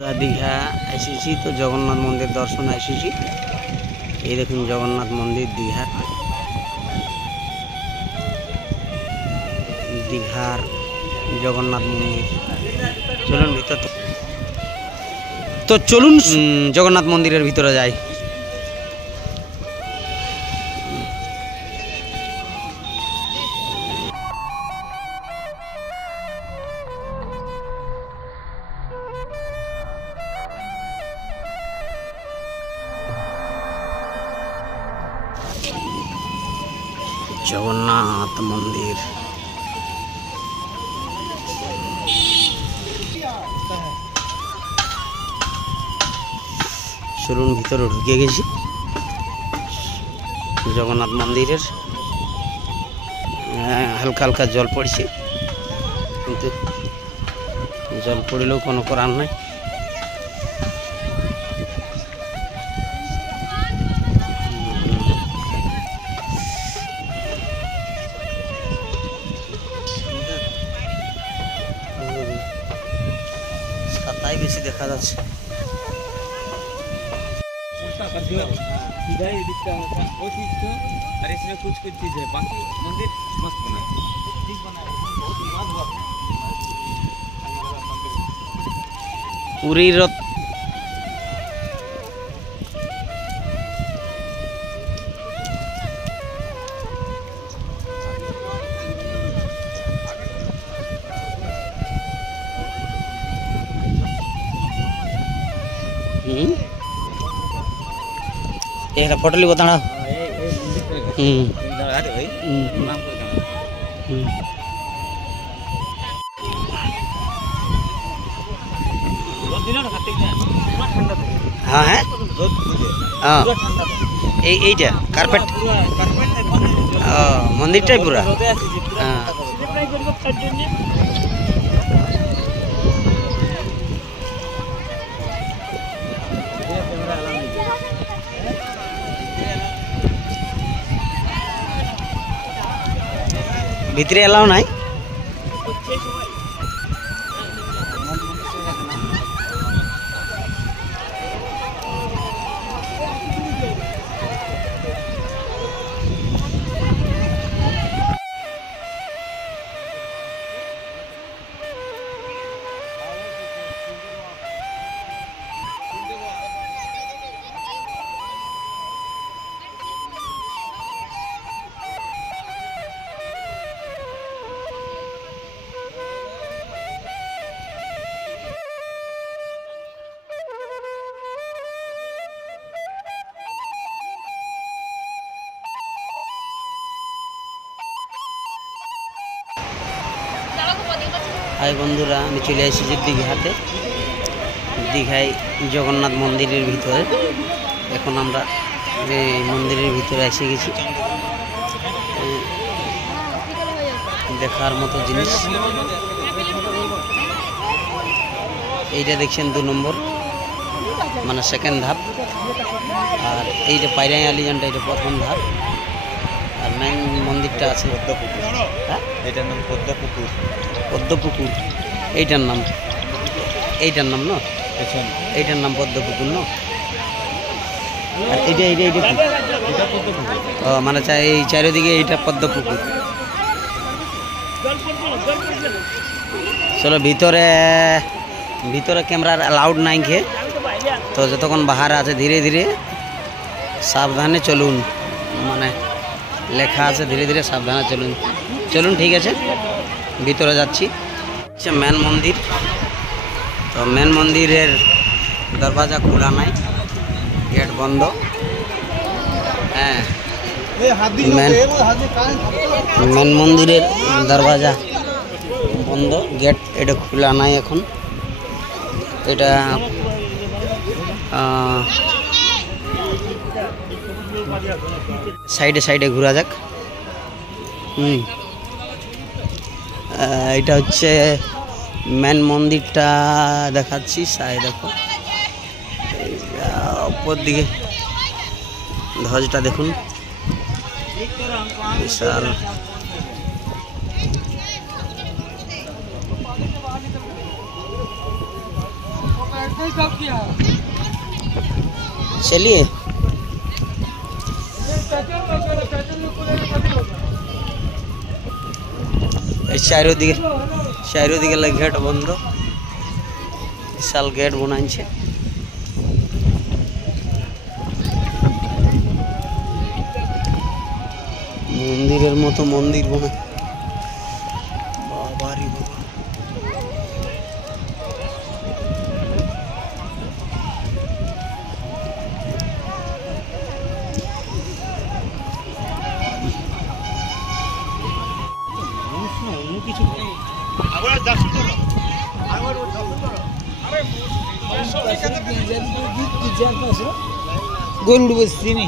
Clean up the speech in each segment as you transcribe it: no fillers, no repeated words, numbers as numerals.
दीघा एसेছি तो जगन्नाथ मंदिर दर्शन एसेছি। ये देखুন जगन्नाथ मंदिर दीघार जगन्नाथ मंदिर। चलুন ভিতর तो चलুন जगन्नाथ मंदिर ভিতরে যাই। जगन्नाथ मंदिर चलুন ভিতরে ঢুকে গেছি। जगन्नाथ मंदिर हल्का हल्का जल पड़ছে, কিন্তু जल पड़লেও কোনো করার নাই। ছাতাই বেশি দেখা যাচ্ছে। और इसमें कुछ चीज है, बाकी मंदिर मस्त बना है। पूरी रथ एक फोटो बताना। हाँ है हाँ এইটা কার্পেট মন্দিরটাই পুরা। হ্যাঁ ভিতরে এলাও নাই। हाय बंधुरा आमी चले एसेছি दीघाते। दीघाय जगन्नाथ मंदिरेर भितरे এখন আমরা এই মন্দিরের ভিতরে এসে গেছি। দেখার মতো জিনিস এইটা দেখছেন 2 নম্বর মানে সেকেন্ড ধাপ, আর এই যে পাইরাই আলিজানটা এটা প্রথম ধাপ। আর মেন মন্দিরটা আছে পদ্মপুকুর। হ্যাঁ এটার নাম পদ্মপুকুর। পদ্মপুকুর এইটার নাম না, এইটার নাম পদ্মপুকুর না। আর এইটা এইটা এইটা কি ও মানে এই চারিদিকে এইটা পদ্মপুকুর। চলো ভিতরে ভিতরে ক্যামেরার অ্যালাউড নাই खे, তো যতক্ষণ বাহার আছে ধীরে ধীরে সাবধানে চলুন, মানে লেখা আছে ধীরে ধীরে সাবধানে চলুন। চলুন ঠিক আছে ভিতরে যাচ্ছি। আচ্ছা মেন মন্দির, তো মেন মন্দিরের দরজা খোলা নাই, গেট বন্ধ। হ্যাঁ মেন মন্দিরের দরজা বন্ধ, গেট এটা খোলা নাই এখন। এটা সাইডে সাইডে ঘোরা যাক। এটা হচ্ছে মেন মন্দিরটা দেখাচ্ছি। সাইড দেখো উপর দিকে ধ্বজটা দেখুন বিশাল। चलिए চারিদিকে গেট বন্ধ, বিশাল গেট বানাইছে। মন্দিরের মতো মন্দির বানায়, বাবারি বাবা। গরুড় বসছি নি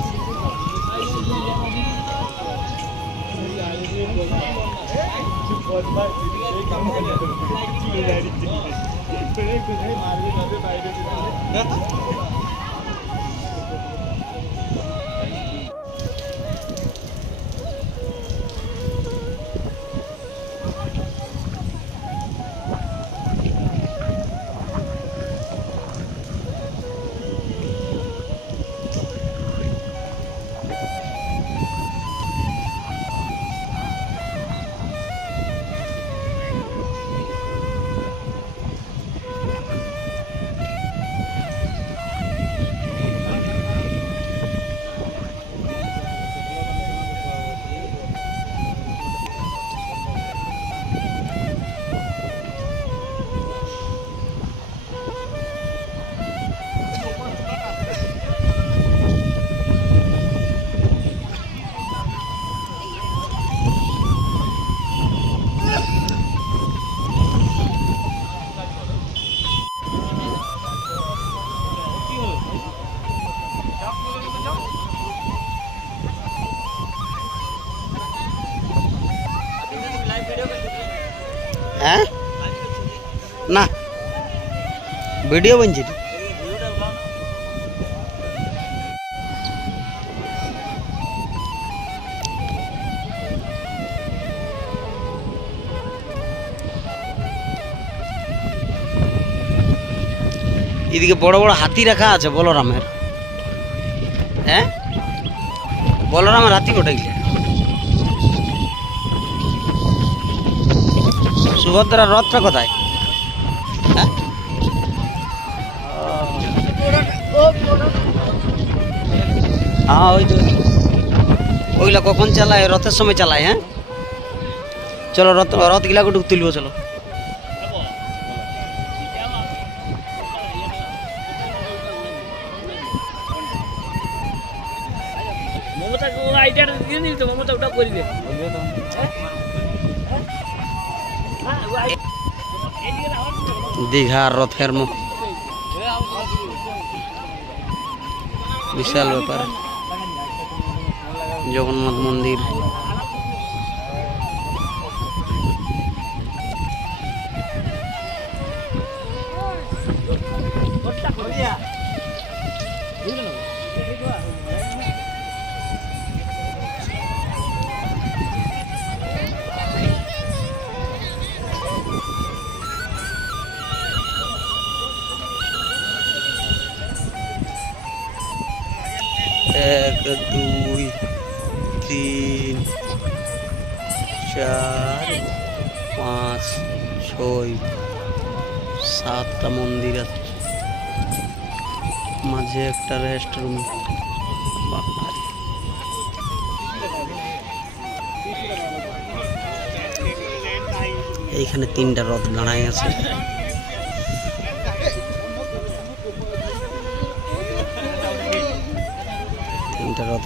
হ্যাঁ না ভিডিও বানছি। এদিকে বড় বড় হাতি রাখা আছে বলরামের। হ্যাঁ বলরামের হাতি ওটা গেলে সুভদ্রার রথটা কোথায়? হ্যাঁ ওই তো ওইগুলা কখন চালায়? রথের সময় চালায়। হ্যাঁ চলো রথ গিলা একটু তুলবো চলো। দীঘার রথের মুখ বিশাল ব্যাপার। জগন্নাথ মন্দির এক দুই তিন চার পাঁচ ছয় সাতটা মন্দির আছে, মাঝে একটা রেস্ট রুম। এইখানে তিনটা রথ দাঁড়ায় আছে। তিনটা রথ